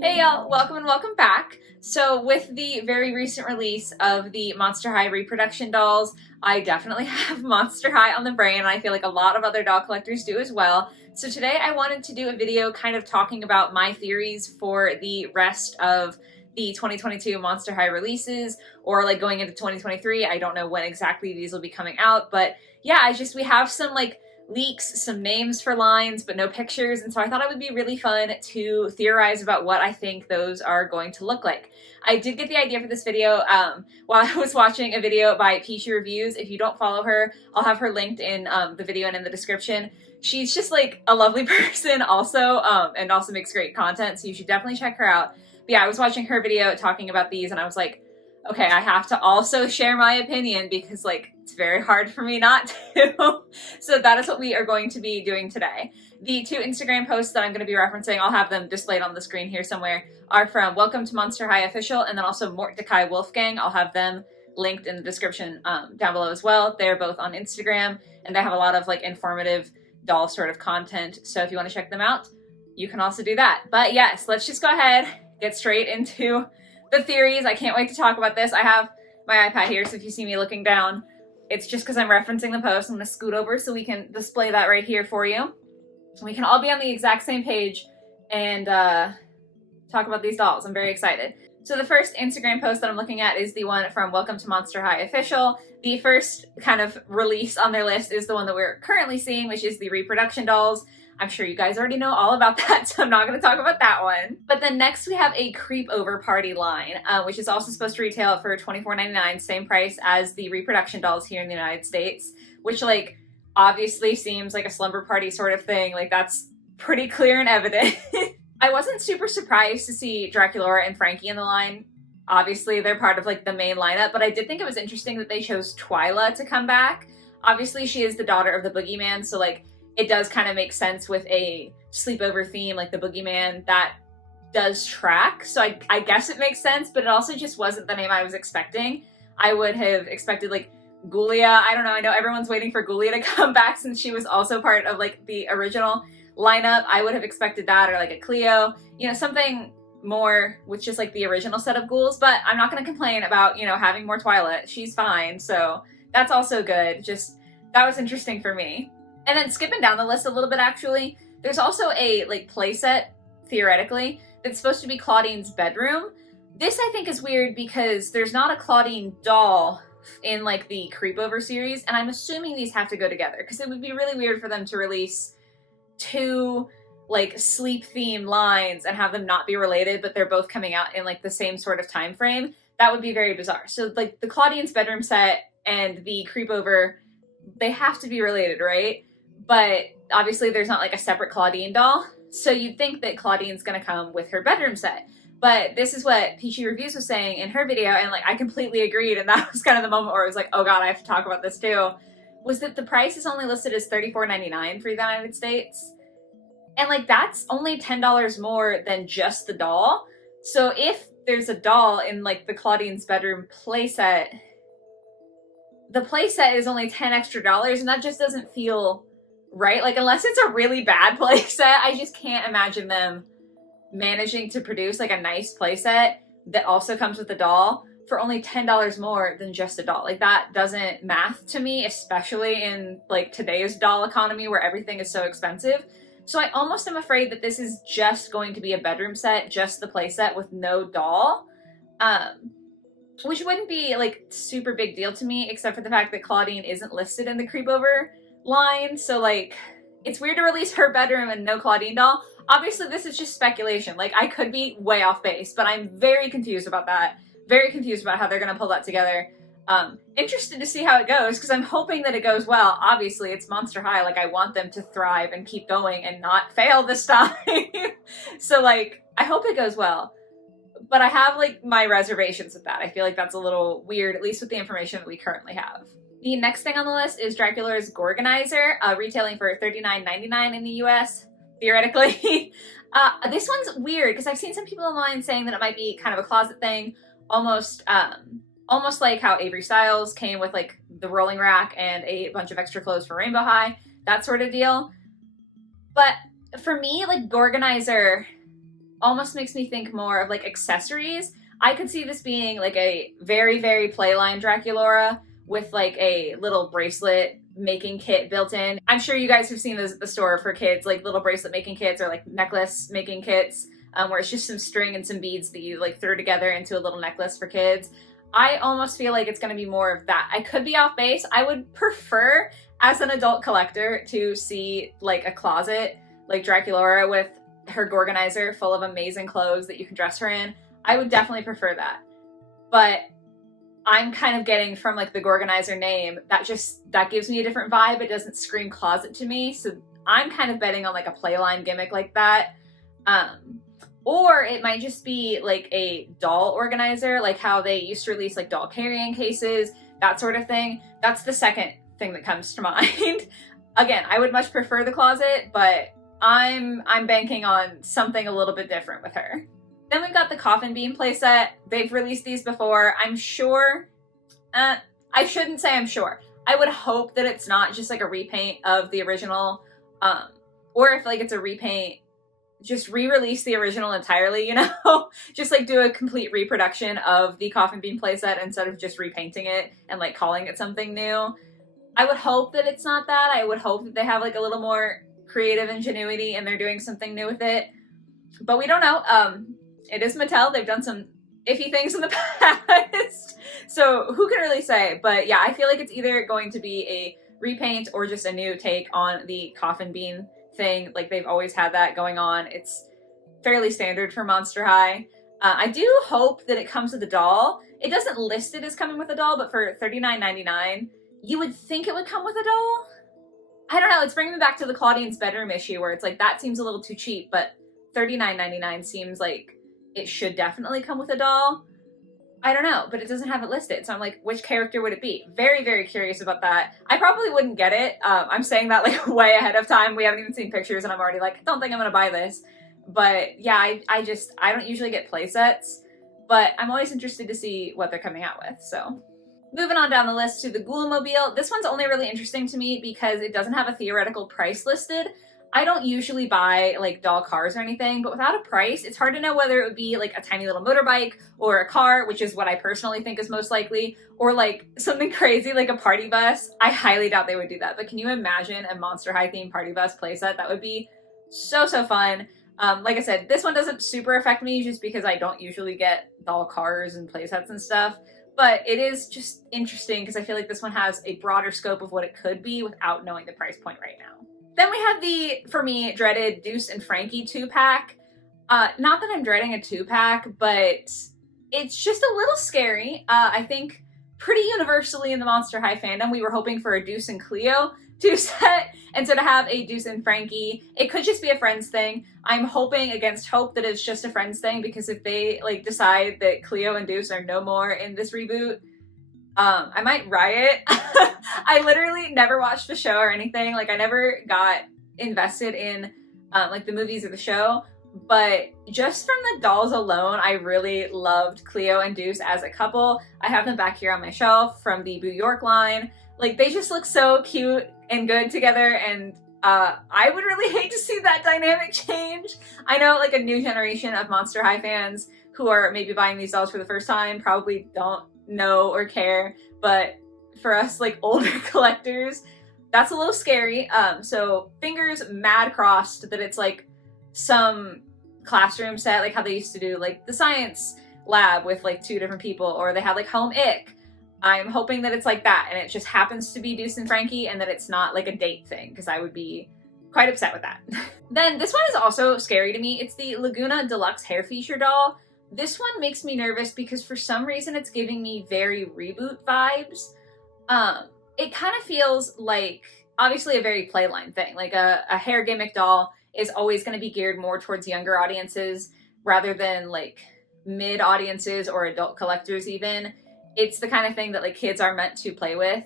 Hey y'all, welcome and welcome back. So with the very recent release of the Monster High reproduction dolls, I definitely have Monster High on the brain, and I feel like a lot of other doll collectors do as well. So today I wanted to do a video kind of talking about my theories for the rest of the 2022 Monster High releases, or like going into 2023. I don't know when exactly these will be coming out, but yeah, we have some like leaks, some names for lines, but no pictures, and so I thought it would be really fun to theorize about what I think those are going to look like. I did get the idea for this video while I was watching a video by Peachy Reviews. If you don't follow her, I'll have her linked in the video and in the description. She's just like a lovely person also, and also makes great content, so you should definitely check her out. But yeah, I was watching her video talking about these, and I was like, okay, I have to also share my opinion because like it's very hard for me not to. So that is what we are going to be doing today. The two Instagram posts that I'm going to be referencing, I'll have them displayed on the screen here somewhere, are from Welcome to Monster High Official and then also Mordecai Wolfgang. I'll have them linked in the description down below as well. They're both on Instagram and they have a lot of like informative doll sort of content. So if you want to check them out, you can also do that. But yes, let's just go ahead, get straight into the theories. I can't wait to talk about this. I have my iPad here, so if you see me looking down, it's just because I'm referencing the post. I'm going to scoot over so we can display that right here for you. We can all be on the exact same page and talk about these dolls. I'm very excited. So the first Instagram post that I'm looking at is the one from Welcome to Monster High Official. The first kind of release on their list is the one that we're currently seeing, which is the reproduction dolls. I'm sure you guys already know all about that, so I'm not going to talk about that one. But then next we have a Creep Over Party line, which is also supposed to retail for $24.99, same price as the reproduction dolls here in the United States, which like obviously seems like a slumber party sort of thing. Like that's pretty clear and evident. I wasn't super surprised to see Draculaura and Frankie in the line. Obviously they're part of like the main lineup, but I did think it was interesting that they chose Twyla to come back. Obviously she is the daughter of the Boogeyman, so like it does kind of make sense with a sleepover theme like the Boogeyman. That does track, so I guess it makes sense, but it also just wasn't the name I was expecting. I would have expected like Ghoulia. I don't know, I know everyone's waiting for Ghoulia to come back since she was also part of like the original lineup. I would have expected that, or like a Cleo, you know, something more with just like the original set of ghouls, but I'm not going to complain about, you know, having more Twilight. She's fine, so that's also good. Just, that was interesting for me. And then skipping down the list a little bit, actually, there's also a like playset, theoretically, that's supposed to be Clawdeen's bedroom. This I think is weird because there's not a Clawdeen doll in like the Creepover series, and I'm assuming these have to go together because it would be really weird for them to release two like sleep themed lines and have them not be related, but they're both coming out in like the same sort of time frame. That would be very bizarre. So like the Clawdeen's bedroom set and the Creepover, they have to be related, right? But obviously there's not like a separate Clawdeen doll, so you'd think that Clawdeen's gonna come with her bedroom set. But this is what Peachy Reviews was saying in her video, and like I completely agreed, and that was kind of the moment where I was like, oh god, I have to talk about this too, was that the price is only listed as $34.99 for the United States. And like that's only $10 more than just the doll. So if there's a doll in like the Clawdeen's bedroom playset, the playset is only $10 extra, and that just doesn't feel right. Like unless it's a really bad playset, I just can't imagine them managing to produce like a nice playset that also comes with a doll for only $10 more than just a doll. Like that doesn't math to me, especially in like today's doll economy where everything is so expensive. So I almost am afraid that this is just going to be a bedroom set, just the playset with no doll. Which wouldn't be like super big deal to me, except for the fact that Clawdeen isn't listed in the Creepover line. So like, it's weird to release her bedroom and no Clawdeen doll. Obviously this is just speculation. Like I could be way off base, but I'm very confused about that. Very confused about how they're gonna pull that together. Interested to see how it goes, because I'm hoping that it goes well. Obviously it's Monster High, like I want them to thrive and keep going and not fail this time. So like, I hope it goes well. But I have like my reservations with that. I feel like that's a little weird, at least with the information that we currently have. The next thing on the list is Draculaura's Gorganizer, retailing for $39.99 in the US, theoretically. This one's weird because I've seen some people online saying that it might be kind of a closet thing, almost like how Avery Styles came with like the rolling rack and a bunch of extra clothes for Rainbow High, that sort of deal. But for me, like Gorganizer, almost makes me think more of like accessories. I could see this being like a very, very playline Draculaura with like a little bracelet making kit built in. I'm sure you guys have seen those at the store for kids, like little bracelet making kits or like necklace making kits, where it's just some string and some beads that you like throw together into a little necklace for kids. I almost feel like it's going to be more of that. I could be off base. I would prefer, as an adult collector, to see like a closet like Draculaura with her Gorganizer full of amazing clothes that you can dress her in. I would definitely prefer that. But I'm kind of getting from like the Gorganizer name, that gives me a different vibe. It doesn't scream closet to me. So I'm kind of betting on like a playline gimmick like that. Or it might just be like a doll organizer, like how they used to release like doll carrying cases, that sort of thing. That's the second thing that comes to mind. Again, I would much prefer the closet, but I'm banking on something a little bit different with her. Then we've got the Coffin Bean playset. They've released these before. I'm sure, I shouldn't say I'm sure. I would hope that it's not just like a repaint of the original, or if like it's a repaint, just re-release the original entirely, you know? Just like do a complete reproduction of the Coffin Bean playset instead of just repainting it and like calling it something new. I would hope that it's not that. I would hope that they have like a little more creative ingenuity and they're doing something new with it. But we don't know. It is Mattel. They've done some iffy things in the past. So who can really say? But yeah, I feel like it's either going to be a repaint or just a new take on the Coffin Bean thing. Like they've always had that going on. It's fairly standard for Monster High. I do hope that it comes with a doll. It doesn't list it as coming with a doll, but for $39.99, you would think it would come with a doll. I don't know. It's bringing me back to the Clawdeen's bedroom issue where it's like that seems a little too cheap, but $39.99 seems like it should definitely come with a doll. I don't know, but it doesn't have it listed. So I'm like, which character would it be? Very, very curious about that. I probably wouldn't get it. I'm saying that like way ahead of time. We haven't even seen pictures and I'm already like, I don't think I'm going to buy this. But yeah, I don't usually get play sets, but I'm always interested to see what they're coming out with. So moving on down the list to the Ghoul Mobile. This one's only really interesting to me because it doesn't have a theoretical price listed. I don't usually buy like doll cars or anything, but without a price, it's hard to know whether it would be like a tiny little motorbike or a car, which is what I personally think is most likely, or like something crazy like a party bus. I highly doubt they would do that, but can you imagine a Monster High themed party bus playset? That would be so fun. Like I said, this one doesn't super affect me just because I don't usually get doll cars and playsets and stuff, but it is just interesting because I feel like this one has a broader scope of what it could be without knowing the price point right now. Then we have the, for me, dreaded Deuce and Frankie 2-pack. Not that I'm dreading a 2-pack, but it's just a little scary. I think pretty universally in the Monster High fandom, we were hoping for a Deuce and Cleo 2 set, and so to have a Deuce and Frankie, it could just be a Friends thing. I'm hoping against hope that it's just a Friends thing, because if they like decide that Cleo and Deuce are no more in this reboot, I might riot. I literally never watched the show or anything. Like I never got invested in like the movies or the show, but just from the dolls alone, I really loved Cleo and Deuce as a couple. I have them back here on my shelf from the Boo York line. Like they just look so cute and good together, and I would really hate to see that dynamic change. I know like a new generation of Monster High fans who are maybe buying these dolls for the first time probably don't know or care, but for us like older collectors, that's a little scary. So fingers mad crossed that it's like some classroom set, like how they used to do like the science lab with like 2 different people, or they had like home ick. I'm hoping that it's like that and it just happens to be Deuce and Frankie and that it's not like a date thing, because I would be quite upset with that. Then this one is also scary to me. It's the Laguna Deluxe hair feature doll. This one makes me nervous because for some reason it's giving me very reboot vibes. It kind of feels like obviously a very playline thing. Like a hair gimmick doll is always going to be geared more towards younger audiences rather than like mid audiences or adult collectors even. It's the kind of thing that like kids are meant to play with.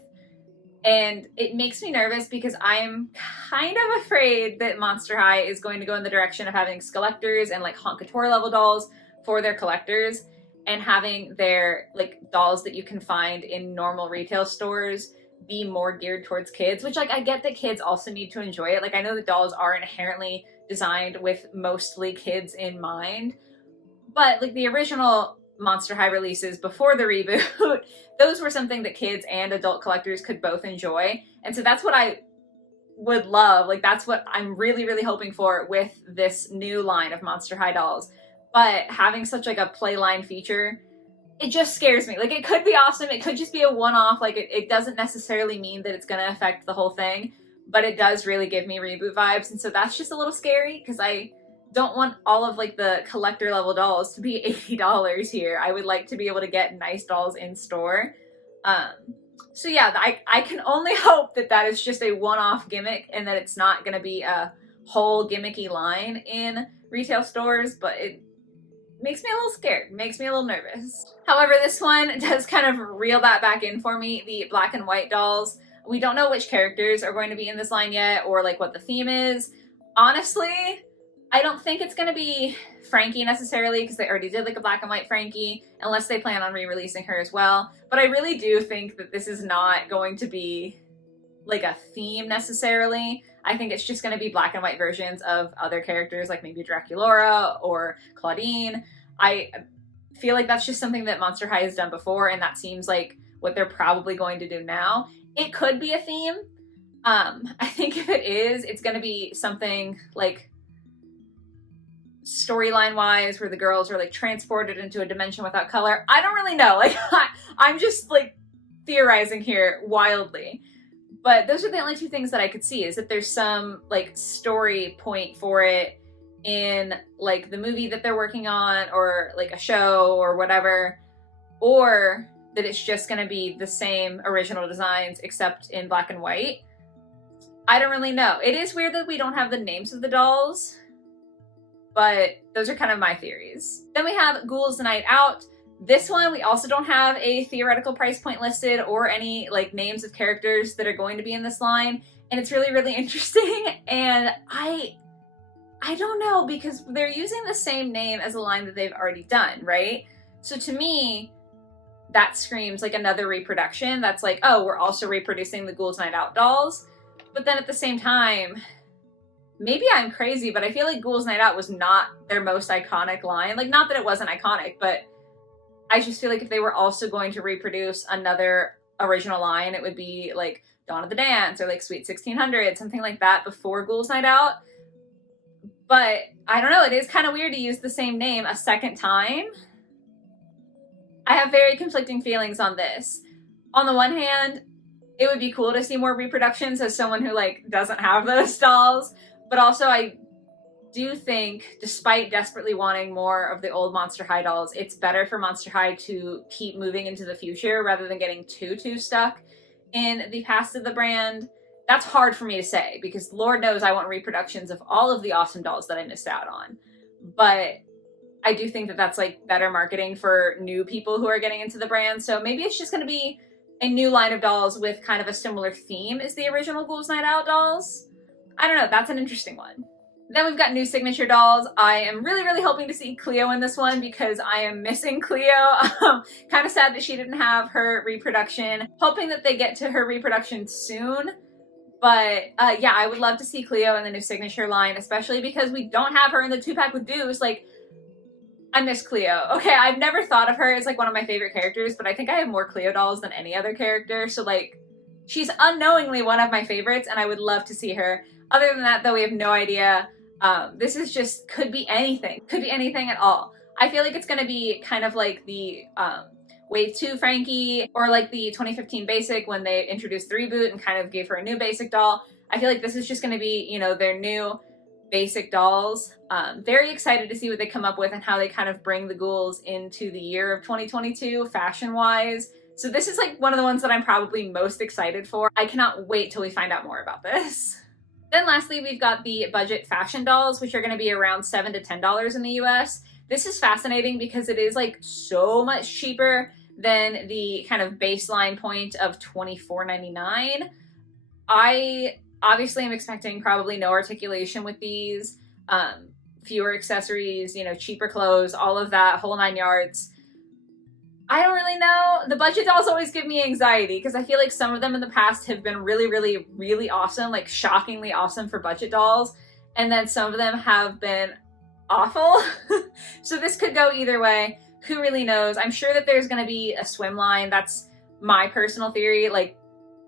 And it makes me nervous because I'm kind of afraid that Monster High is going to go in the direction of having Skelectors and like Haute Couture level dolls for their collectors, and having their like dolls that you can find in normal retail stores be more geared towards kids, which like I get that kids also need to enjoy it. Like I know that dolls are inherently designed with mostly kids in mind. But like the original Monster High releases before the reboot, those were something that kids and adult collectors could both enjoy. And so that's what I would love. Like that's what I'm really, really hoping for with this new line of Monster High dolls. But having such like a play line feature, it just scares me. Like it could be awesome. It could just be a one-off. Like it doesn't necessarily mean that it's going to affect the whole thing, but it does really give me reboot vibes. And so that's just a little scary because I don't want all of like the collector level dolls to be $80 here. I would like to be able to get nice dolls in store. So yeah, I can only hope that that is just a one-off gimmick and that it's not going to be a whole gimmicky line in retail stores, but it makes me a little scared, makes me a little nervous. However, this one does kind of reel that back in for me, the black and white dolls. We don't know which characters are going to be in this line yet or like what the theme is. Honestly, I don't think it's going to be Frankie necessarily because they already did like a black and white Frankie, unless they plan on re-releasing her as well. But I really do think that this is not going to be like a theme necessarily. I think it's just going to be black and white versions of other characters like maybe Draculaura or Clawdeen. I feel like that's just something that Monster High has done before, and that seems like what they're probably going to do now. It could be a theme. I think if it is, it's going to be something like storyline wise where the girls are like transported into a dimension without color. I don't really know. Like I'm just like theorizing here wildly. But those are the only two things that I could see, is that there's some like story point for it in like the movie that they're working on or like a show or whatever, or that it's just going to be the same original designs except in black and white. I don't really know. It is weird that we don't have the names of the dolls, but those are kind of my theories. Then we have Ghouls Night Out. This one, we also don't have a theoretical price point listed or any like names of characters that are going to be in this line. And it's really, really interesting. And I don't know, because they're using the same name as a line that they've already done, right? So to me, that screams like another reproduction. That's like, oh, we're also reproducing the Ghouls Night Out dolls. But then at the same time, maybe I'm crazy, but I feel like Ghouls Night Out was not their most iconic line. Like, not that it wasn't iconic, but I just feel like if they were also going to reproduce another original line, it would be like Dawn of the Dance or like Sweet 1600, something like that before Ghouls Night Out. But I don't know, it is kind of weird to use the same name a second time. I have very conflicting feelings on this. On the one hand, it would be cool to see more reproductions as someone who like doesn't have those dolls, but also I do think, despite desperately wanting more of the old Monster High dolls, it's better for Monster High to keep moving into the future rather than getting too stuck in the past of the brand. That's hard for me to say because Lord knows I want reproductions of all of the awesome dolls that I missed out on. But I do think that that's like better marketing for new people who are getting into the brand. So maybe it's just going to be a new line of dolls with kind of a similar theme as the original Ghouls Night Out dolls. I don't know, that's an interesting one. Then we've got new signature dolls. I am really, really hoping to see Cleo in this one because I am missing Cleo. Kind of sad that she didn't have her reproduction. Hoping that they get to her reproduction soon. But yeah, I would love to see Cleo in the new signature line, especially because we don't have her in the 2-pack with Deuce. Like, I miss Cleo. Okay, I've never thought of her as like one of my favorite characters, but I think I have more Cleo dolls than any other character. So like, she's unknowingly one of my favorites and I would love to see her. Other than that, though, we have no idea. This is just, could be anything at all. I feel like it's going to be kind of like the Wave 2 Frankie or like the 2015 Basic when they introduced the reboot and kind of gave her a new basic doll. I feel like this is just going to be, you know, their new basic dolls. Very excited to see what they come up with and how they kind of bring the ghouls into the year of 2022 fashion-wise. So this is like one of the ones that I'm probably most excited for. I cannot wait till we find out more about this. Then lastly, we've got the budget fashion dolls, which are going to be around $7 to $10 in the US. This is fascinating because it is like so much cheaper than the kind of baseline point of $24.99. I obviously am expecting probably no articulation with these, fewer accessories, you know, cheaper clothes, all of that, whole 9 yards. I don't really know. The budget dolls always give me anxiety because I feel like some of them in the past have been really, really, really awesome, like shockingly awesome for budget dolls. and then some of them have been awful. So this could go either way. Who really knows? I'm sure that there's going to be a swim line. That's my personal theory. Like,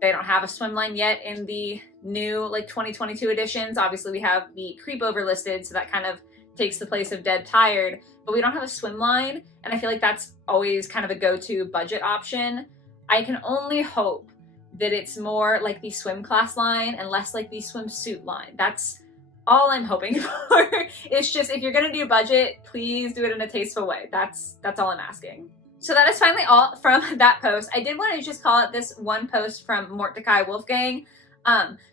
they don't have a swim line yet in the new, like, 2022 editions. Obviously, we have the Creep Over listed, so that kind of takes the place of Dead Tired, but we don't have a swim line, and I feel like that's always kind of a go-to budget option. I can only hope that it's more like the swim class line and less like the swimsuit line. That's all I'm hoping for. It's just, if you're gonna do budget, please do it in a tasteful way. That's all I'm asking. So that is finally all from that post. I did want to just call it this one post from Mordecai Wolfgang,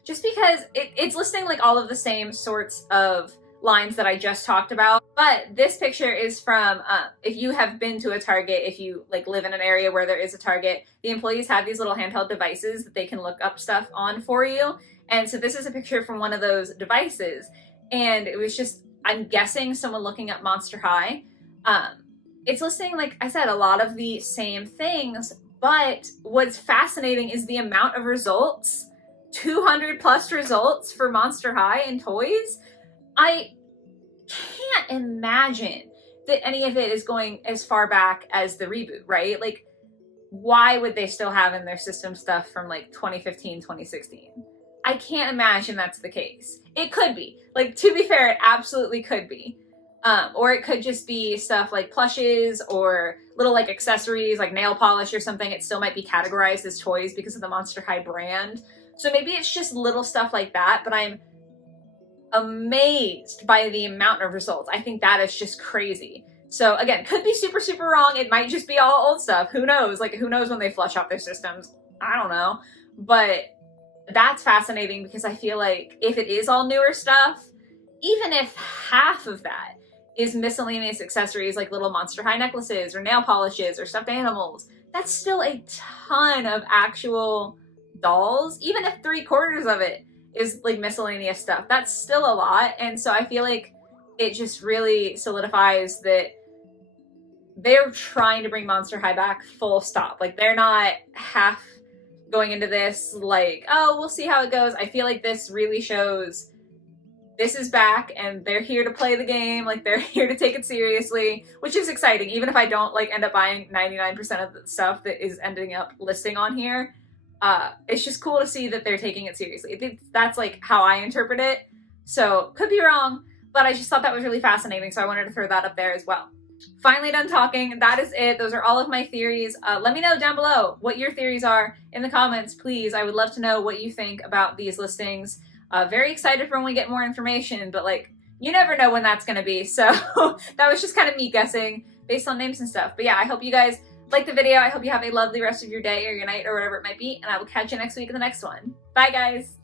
just because it's listing like all of the same sorts of lines that I just talked about. But this picture is from, if you have been to a Target, if you like live in an area where there is a Target, the employees have these little handheld devices that they can look up stuff on for you. And so this is a picture from one of those devices. And it was just, I'm guessing someone looking up Monster High. It's listing, like I said, a lot of the same things, but what's fascinating is the amount of results, 200 plus results for Monster High in toys. I can't imagine that any of it is going as far back as the reboot, right? Like, why would they still have in their system stuff from like 2015, 2016? I can't imagine that's the case. It could be. Like, to be fair, it absolutely could be. Or it could just be stuff like plushes or little like accessories like nail polish or something. It still might be categorized as toys because of the Monster High brand. So maybe it's just little stuff like that, but I'm amazed by the amount of results. I think that is just crazy. So again, could be super, super wrong. It might just be all old stuff. Who knows? Like, who knows when they flush out their systems? I don't know. But that's fascinating because I feel like if it is all newer stuff, even if half of that is miscellaneous accessories like little Monster High necklaces or nail polishes or stuffed animals, that's still a ton of actual dolls. Even if 3/4 of it is like miscellaneous stuff, that's still a lot. And so I feel like it just really solidifies that they're trying to bring Monster High back full stop. Like, they're not half going into this like, oh, we'll see how it goes. I feel like this really shows this is back and they're here to play the game. Like, they're here to take it seriously, which is exciting. Even if I don't like end up buying 99% of the stuff that is ending up listing on here, it's just cool to see that they're taking it seriously. That's like how I interpret it. So could be wrong, but I just thought that was really fascinating. So I wanted to throw that up there as well. Finally done talking. That is it. Those are all of my theories. Let me know down below what your theories are in the comments, please. I would love to know what you think about these listings. Very excited for when we get more information, but like, you never know when that's going to be. So that was just kind of me guessing based on names and stuff. But yeah, I hope you guys like the video. I hope you have a lovely rest of your day or your night or whatever it might be. And I will catch you next week in the next one. Bye, guys.